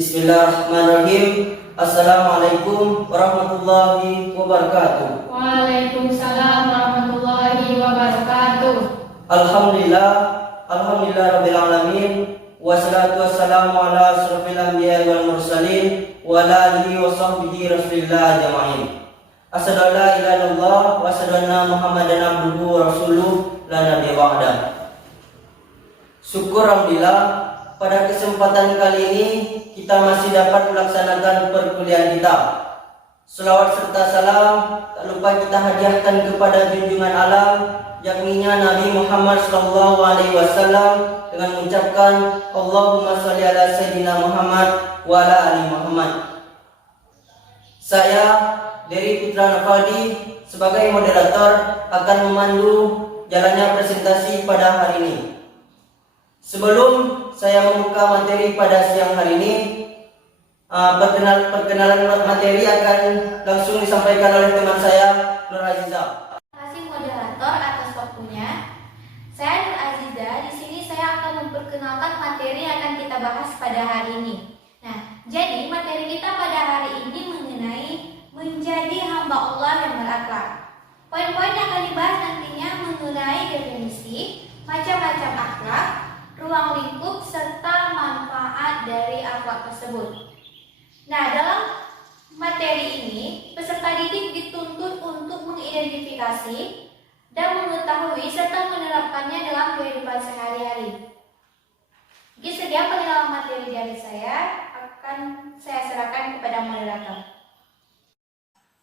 Bismillahirrahmanirrahim. Assalamualaikum warahmatullahi wabarakatuh. Waalaikumsalam warahmatullahi wabarakatuh. Alhamdulillah rabbil alamin. Wassalatu wassalamu ala asrofil anbiya wal mursalin wa ala alihi wa sahbihi rasulillah ajma'in. Asyhadu an la ilaha illallah wa asyhadu anna Muhammadan abduhu wa rasuluh la nabiyya ba'da. Syukur alhamdulillah, pada kesempatan kali ini kita masih dapat melaksanakan perkuliahan kita. Selawat serta salam tak lupa kita hadiahkan kepada junjungan alam, yakninya Nabi Muhammad SAW, dengan mengucapkan Allahumma sholli ala Sayyidina Muhammad wa ala ali Muhammad. Saya Dery Putra Nafaldi sebagai moderator akan memandu jalannya presentasi pada hari ini. Sebelum saya membuka materi pada siang hari ini, perkenalan materi akan langsung disampaikan oleh teman saya, Nur Aziza. Terima kasih moderator atas waktunya. Saya Nur Aziza. Di sini saya akan memperkenalkan materi yang akan kita bahas pada hari ini. Nah, jadi materi kita pada hari ini mengenai menjadi hamba Allah yang berakhlak. Poin-poin yang akan dibahas nantinya mengenai definisi, macam-macam akhlak, ruang lingkup, serta manfaat dari akhlak tersebut. Nah, dalam materi ini, peserta didik dituntut untuk mengidentifikasi dan mengetahui serta menerapkannya dalam kehidupan sehari-hari. Jadi setiap pengenalan materi dari saya akan saya serahkan kepada moderator.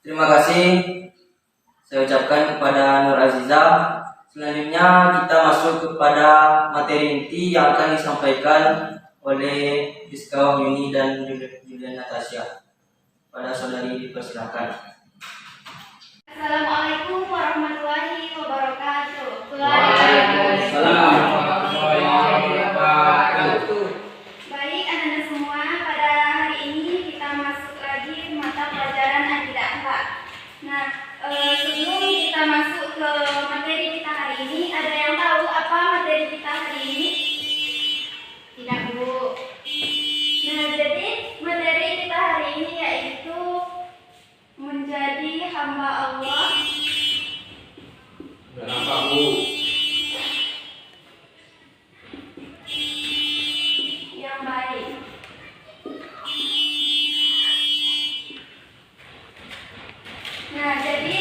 Terima kasih saya ucapkan kepada Nur Aziza. Selanjutnya kita masuk kepada materi inti yang akan disampaikan oleh Rizka Wahyuni dan Julian Natasha. Pada saudari dipersilakan. Assalamualaikum warahmatullahi wabarakatuh. Waalaikumsalam warahmatullahi wabarakatuh. Baik anak-anak semua, pada hari ini kita masuk lagi mata pelajaran akidah akhlak. Nah, sebelum kita masuk ke materi kita hari ini, ada yang tahu apa materi kita hari ini? Tidak, Bu. Nah, jadi materi kita hari ini yaitu menjadi hamba Allah. Kenapa, Bu? Yang baik. Nah, jadi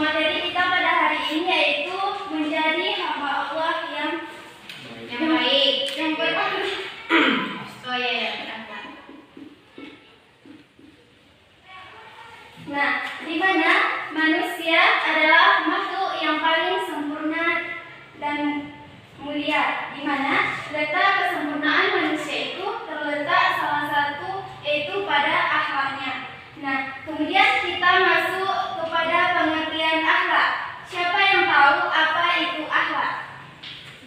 materi kita pada hari ini yaitu menjadi hamba Allah yang baik, yang berakhlak. Oh iya, berakhlak. Nah, di mana manusia adalah makhluk yang paling sempurna dan mulia, di mana letak kesempurnaan manusia itu terletak salah satu yaitu pada akhlaknya. Nah, kemudian kita masuk kepada pengertian akhlak. Siapa yang tahu apa itu akhlak?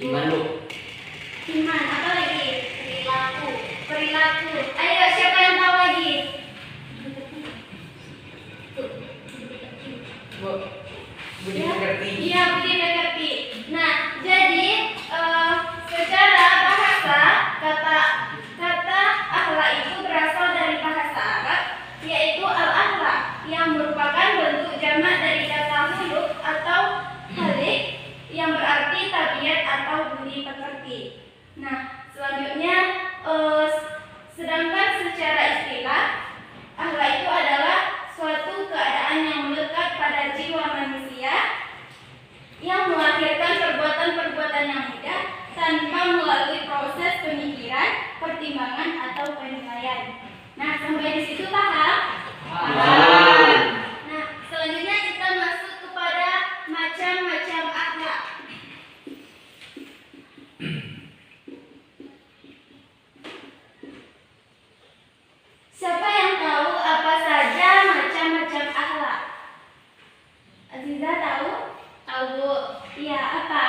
Iman, Bu. Iman, apa lagi? Perilaku. Ayo, siapa yang tahu lagi? Budi pekerti. Iya, budi pekerti. Nah, jadi secara bahasa kata akhlak itu berasal dari bahasa Arab, yaitu al-akhlak, yang merupakan bentuk jamak dari kata khuluq atau khaliq, yang berarti tabiat atau budi pekerti. Nah, selanjutnya sedangkan secara istilah akhlak itu adalah suatu keadaan yang melekat pada jiwa manusia yang melahirkan perbuatan-perbuatan yang mudah tanpa melalui proses pemikiran, pertimbangan atau penilaian. Nah, sampai di situ paham? Paham. Nah, selanjutnya kita masuk kepada macam-macam akhlak. Siapa yang tahu apa saja macam-macam akhlak? Aziza tahu? Tahu, Bu. Iya, apa?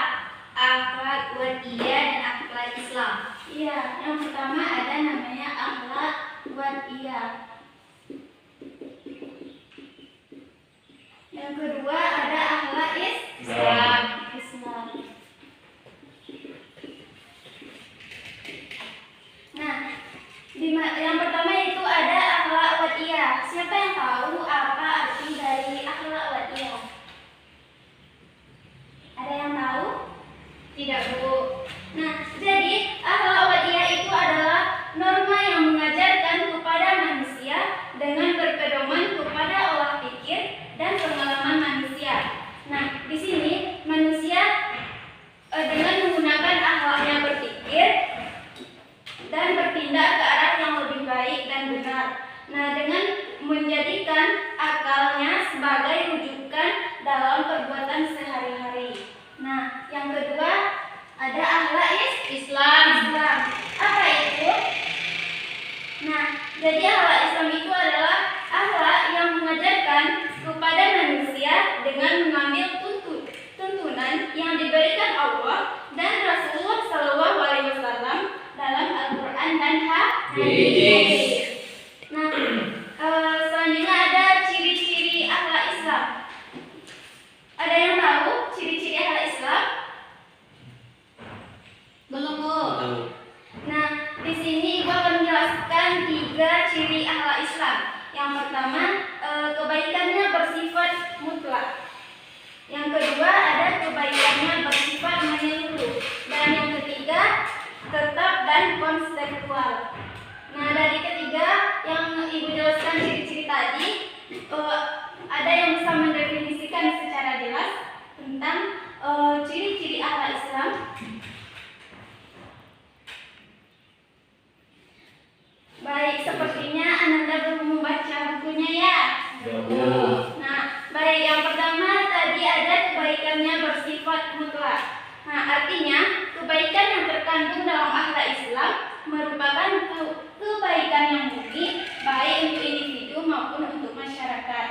Akhlak wadiyah dan akhlak Islam. Iya, yang pertama ada namanya akhlak wadiyah. Yang kedua ada akhlak Islam. Nah, yang pertama siapa yang tahu apa arti dari akhlak wadiyah? Ada yang tahu? Tidak, Bu. Nah, jadi akhlak wadiyah itu adalah norma yang mengajarkan kepada manusia dengan berpedoman kepada olah pikir dan pengalaman manusia. Nah, di sini manusia dengan menggunakan akhlaknya berpikir dan bertindak ke arah yang lebih baik dan benar. Nah, dengan menjadikan akalnya sebagai rujukan dalam perbuatan sehari-hari. Nah, yang kedua ada akhlak Islam. Apa itu? Nah, jadi akhlak Islam itu adalah akhlak yang mengajarkan kepada manusia dengan mengambil tuntunan yang diberikan Allah dan Rasulullah SAW dalam Al-Quran dan Hadis. Nah, selanjutnya ada ciri-ciri akhlak Islam. Ada yang tahu ciri-ciri akhlak Islam? Belum, Bu. Nah, di sini Ibu akan menjelaskan 3 ciri akhlak Islam. Yang pertama, kebaikannya bersifat mutlak. Yang kedua, ada kebaikannya bersifat menyeluruh. Dan yang ketiga, tetap dan konsekuensial. Nah, dari ketiga yang Ibu jelaskan ciri-ciri tadi, ada yang bisa mendefinisikan secara jelas tentang ciri-ciri akhlak Islam? Baik, sepertinya Ananda belum membaca bukunya ya. Nah, baik, yang pertama tadi ada kebaikannya bersifat mutlak. Nah, artinya kebaikan yang terkandung dalam akhlak Islam merupakan kebaikan yang murni, baik untuk individu maupun untuk masyarakat.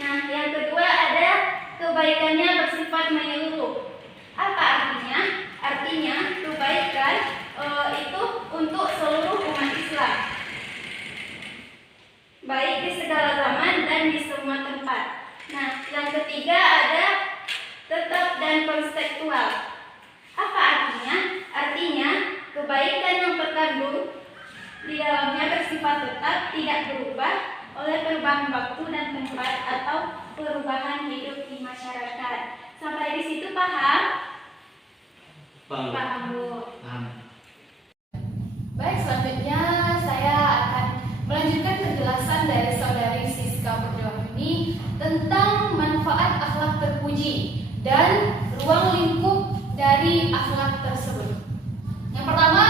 Nah, yang kedua ada kebaikannya bersifat menyeluruh. Apa artinya? Artinya kebaikan itu untuk seluruh umat Islam, baik di segala zaman dan di semua tempat. Nah, yang ketiga ada tetap dan konsekuensial. Apa artinya? Artinya kebaikan yang terkandung di dalamnya bersifat tetap, tidak berubah oleh perubahan waktu dan tempat atau perubahan hidup di masyarakat. Sampai di situ paham? Paham, Bu. Baik, selanjutnya saya akan melanjutkan penjelasan dari saudari Siska Purwani tentang manfaat akhlak terpuji dan ruang lingkup dari akhlak tersebut. Yang pertama,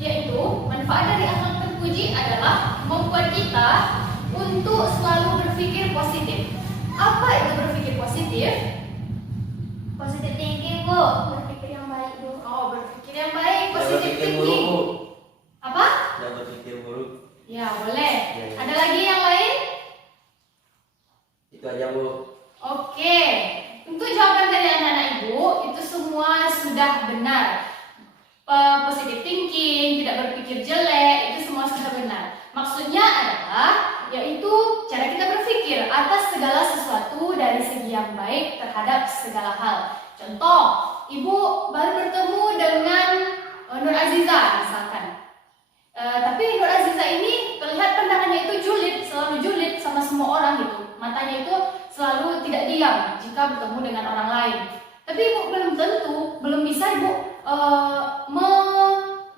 yaitu manfaat dari akhlak terpuji adalah membuat kita untuk selalu berpikir positif. Apa itu berpikir positif? Positive thinking, Bu. Berpikir yang baik, Bu. Oh, berpikir yang baik, Jangan positive berpikir buruk, thinking. Bu. Apa? Jangan berpikir buruk. Ya, boleh. Ya. Ada lagi yang lain? Itu aja, Bu. Oke. Untuk jawaban dari anak-anak Ibu, itu semua sudah benar. Positive thinking, tidak berpikir jelek, itu semua sudah benar. Maksudnya adalah yaitu cara kita berpikir atas segala sesuatu dari segi yang baik terhadap segala hal. Contoh, Ibu baru bertemu dengan Nur Aziza misalkan. Tapi Nur Aziza ini terlihat pandangannya itu julid, selalu julid sama semua orang gitu. Matanya itu selalu tidak diam jika bertemu dengan orang lain. Tapi Ibu belum tentu, belum bisa Ibu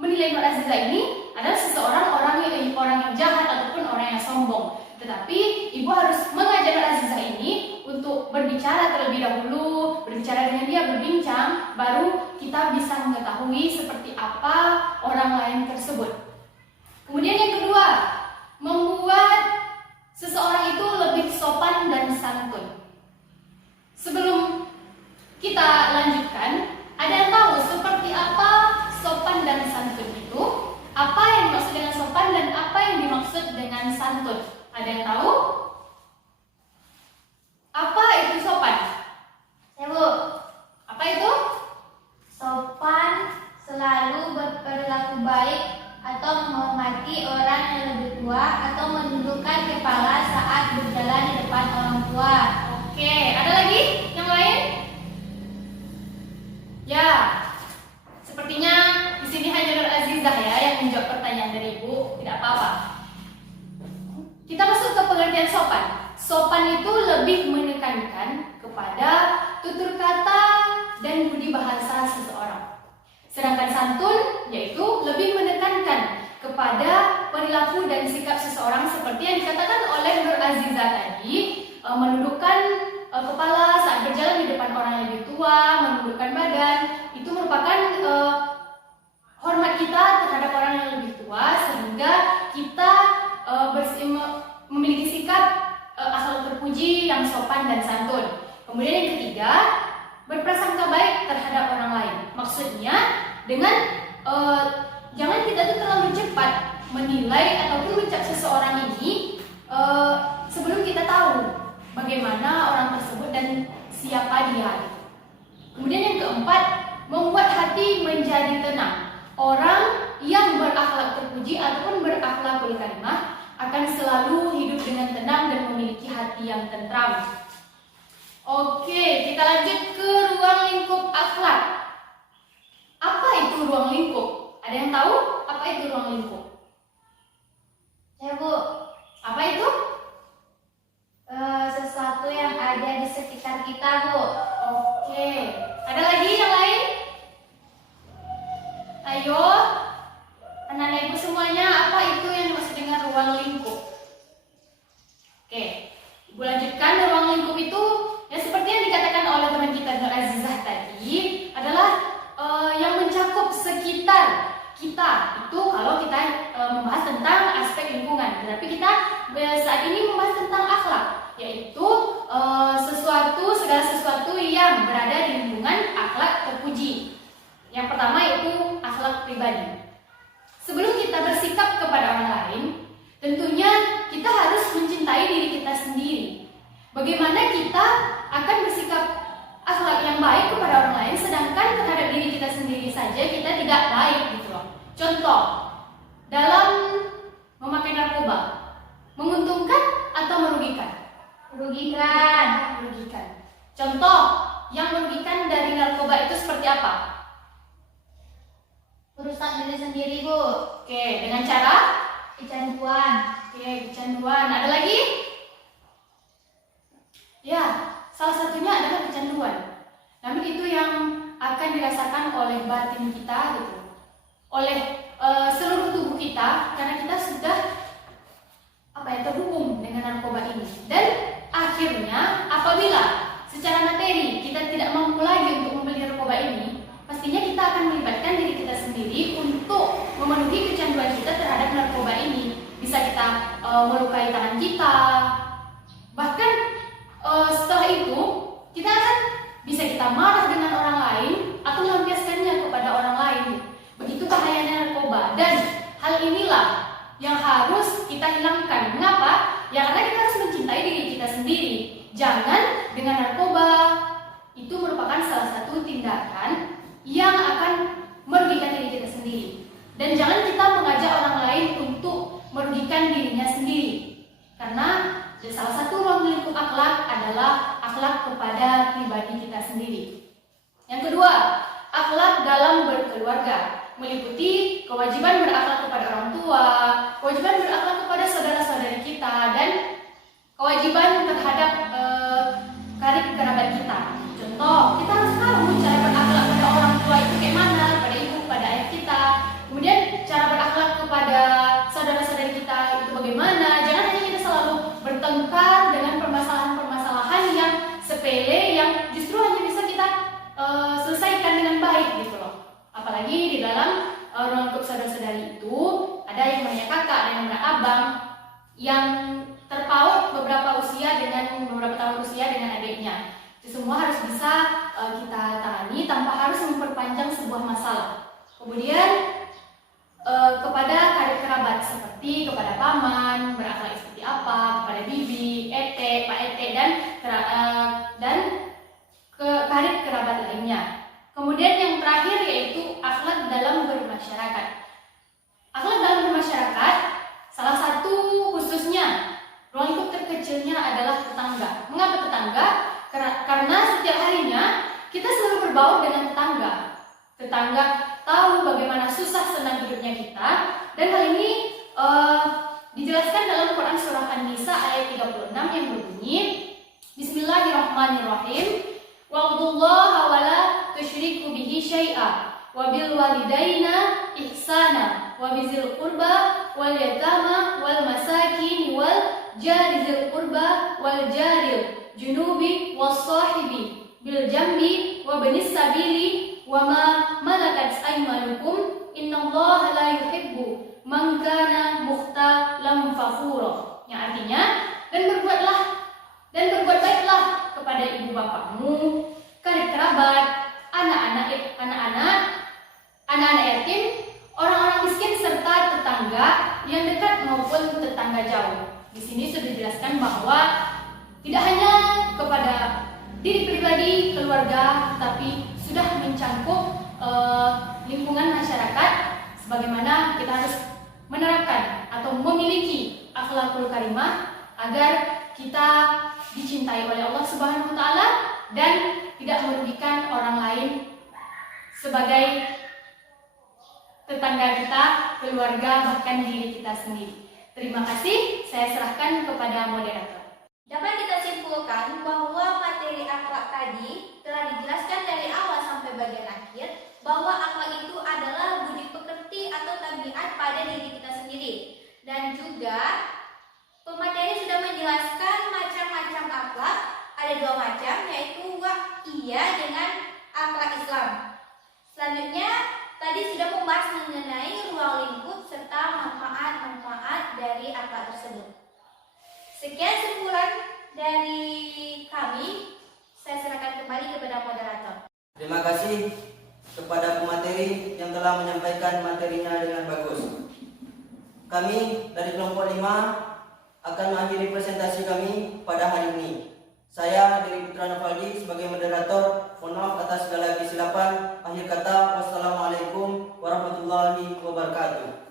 menilai Nur Aziza ini adalah seseorang orang yang jahat ataupun orang yang sombong. Tetapi Ibu harus mengajak Nur Aziza ini untuk berbicara terlebih dahulu, berbicara dengan dia, berbincang, baru kita bisa mengetahui seperti apa orang lain tersebut. Kemudian yang kedua, membuat seseorang itu lebih sopan dan santun. Sebelum kita lanjutkan, ada yang tahu seperti apa sopan dan santun itu? Apa yang dimaksud dengan sopan dan apa yang dimaksud dengan santun? Ada yang tahu? Apa itu sopan? Ya, Bu. Apa itu? Sopan selalu berperilaku baik atau menghormati orang yang lebih tua atau menundukkan kepala saat berjalan di depan orang tua. Oke, ada lagi yang lain? Ya, sepertinya di sini hanya Nur Azizah ya yang menjawab pertanyaan dari Ibu. Tidak apa-apa. sopan itu lebih menekankan kepada tutur kata dan budi bahasa seseorang. Sedangkan santun yaitu lebih menekankan kepada perilaku dan sikap seseorang seperti yang dikatakan oleh Nur Azizah tadi, menundukkan kepala saat berjalan di depan orang yang lebih tua, menundukkan badan, itu merupakan hormat kita terhadap orang yang lebih tua sehingga kita memiliki sikap akhlak terpuji yang sopan dan santun. Kemudian yang ketiga, berprasangka baik terhadap orang lain. Maksudnya dengan jangan kita tuh terlalu cepat menilai ataupun mencap seseorang ini sebelum kita tahu bagaimana orang tersebut dan siapa dia. Kemudian yang keempat, membuat hati menjadi tenang. Orang yang berakhlak terpuji ataupun berakhlakul karimah akan selalu hidup dengan tenang dan memiliki hati yang tentram. Oke, kita lanjut ke ruang lingkup akhlak. Apa itu ruang lingkup? Ada yang tahu apa itu ruang lingkup? Ya Bu, Apa itu? sesuatu yang ada di sekitar kita Bu. Oke, ada lagi yang lain? Ayo, anak-anak ibu semuanya, apa itu yang dimaksud dengan ruang lingkup? Oke, ibu lanjutkan. Ruang lingkup itu ya seperti yang dikatakan oleh teman kita Nur Azizah tadi adalah yang mencakup sekitar kita. Itu kalau kita membahas tentang aspek lingkungan. Tetapi kita saat ini membahas tentang akhlak, yaitu segala sesuatu yang berada di lingkungan akhlak terpuji. Yang pertama yaitu akhlak pribadi. Sebelum kita bersikap kepada orang lain, tentunya kita harus mencintai diri kita sendiri. Bagaimana kita akan bersikap akhlak yang baik kepada orang lain, sedangkan terhadap diri kita sendiri saja kita tidak baik gitu loh. Contoh, dalam memakai narkoba, menguntungkan atau merugikan? Merugikan. Merugikan. Contoh yang merugikan dari narkoba itu seperti apa? Merusak diri sendiri Bu. Oke, dengan cara? Kecanduan. Oke, kecanduan. Ada lagi? Ya, salah satunya adalah kecanduan. Namun itu yang akan dirasakan oleh batin kita gitu. Oleh seluruh tubuh kita karena kita sudah terhubung dengan narkoba ini. Dan akhirnya apabila secara materi kita tidak mampu lagi untuk membeli narkoba ini, pastinya kita akan melibatkan diri kita sendiri untuk memenuhi kecanduan kita terhadap narkoba ini. Bisa kita melukai tangan kita, bahkan setelah itu kita akan bisa kita marah dengan orang lain atau melampiaskannya kepada orang lain. Begitu bahayanya narkoba, dan hal inilah yang harus kita hilangkan. Mengapa? Ya karena kita harus mencintai diri kita sendiri. Jangan dengan narkoba, itu merupakan salah satu tindakan yang akan merugikan diri kita sendiri. Dan jangan kita mengajak orang lain untuk merugikan dirinya sendiri. Karena salah satu ruang lingkup akhlak adalah akhlak kepada pribadi kita sendiri. Yang kedua, akhlak dalam berkeluarga, meliputi kewajiban berakhlak kepada orang tua, kewajiban berakhlak kepada saudara-saudari kita, dan kewajiban terhadap karib kerabat kita. Contoh, kita harus tahu cara berakhlak pada orang tua itu kayak mana, pada ibu, pada ayah kita. Kemudian cara berakhlak kepada saudara-saudari kita itu bagaimana. Jangan hanya kita selalu bertengkar dengan permasalahan-permasalahan yang sepele yang justru hanya bisa kita selesaikan dengan baik gitu loh. Apalagi di dalam ruang lingkup saudara-saudari itu ada yang namanya kakak, ada yang namanya abang, yang terpaut beberapa tahun usia dengan adiknya. Itu semua harus bisa kita tangani tanpa harus memperpanjang sebuah masalah. Kemudian kepada karib kerabat seperti kepada paman, berakhlak seperti apa, kepada bibi, ete, pak ete, dan karib kerabat lainnya. Kemudian yang terakhir yaitu akhlak dalam bermasyarakat. Akhlak dalam bermasyarakat, salah satu khususnya ruang lingkup terkecilnya adalah tetangga. Mengapa tetangga? Karena setiap harinya kita selalu berbaur dengan tetangga. Tetangga tahu bagaimana susah senang hidupnya kita, dan hal ini dijelaskan dalam Quran dalam surah An-Nisa ayat 36 yang berbunyi, Bismillahirrahmanirrahim. Wa'budullaha wa la tusyriku bihi syai'a wa bil walidaina ihsana wa bizil qurba wal yatama wal masakin wal jari zil qurba wal jaril junubi was sahibi bil jambi wa banis sabili wa ma malakat aymanukum innallaha la yuhibbu man kana mukhtalan fakhura. Yang artinya, dan berbuat baiklah kepada ibu bapakmu, karib kerabat, anak-anak yatim, orang-orang miskin serta tetangga yang dekat maupun tetangga jauh. Di sini sudah dijelaskan bahwa tidak hanya kepada diri pribadi, keluarga, tapi sudah mencangkup lingkungan masyarakat, sebagaimana kita harus menerapkan atau memiliki akhlakul karimah agar kita dicintai oleh Allah Subhanahu wa taala dan tidak merugikan orang lain sebagai tetangga kita, keluarga, bahkan diri kita sendiri. Terima kasih, saya serahkan kepada moderator. Dapat kita simpulkan bahwa materi akhlak tadi telah dijelaskan dari awal sampai bagian akhir, bahwa akhlak itu adalah budi pekerti atau tabiat pada diri kita sendiri. Dan juga pemateri sudah menjelaskan macam-macam akhlak, ada 2 macam, yaitu wa'iyah dengan akhlak Islam. Selanjutnya tadi sudah membahas mengenai ruang lingkup serta manfaat-manfaat dari akhlak tersebut. Sekian simpulan dari kami. Saya serahkan kembali kepada moderator. Terima kasih kepada pemateri yang telah menyampaikan materinya dengan bagus. Kami dari kelompok 5 akan mengakhiri presentasi kami pada hari ini. Saya Dewi Putra Nofaldi sebagai moderator. Mohon maaf atas segala kesilapan. Akhir kata, wassalamualaikum warahmatullahi wabarakatuh.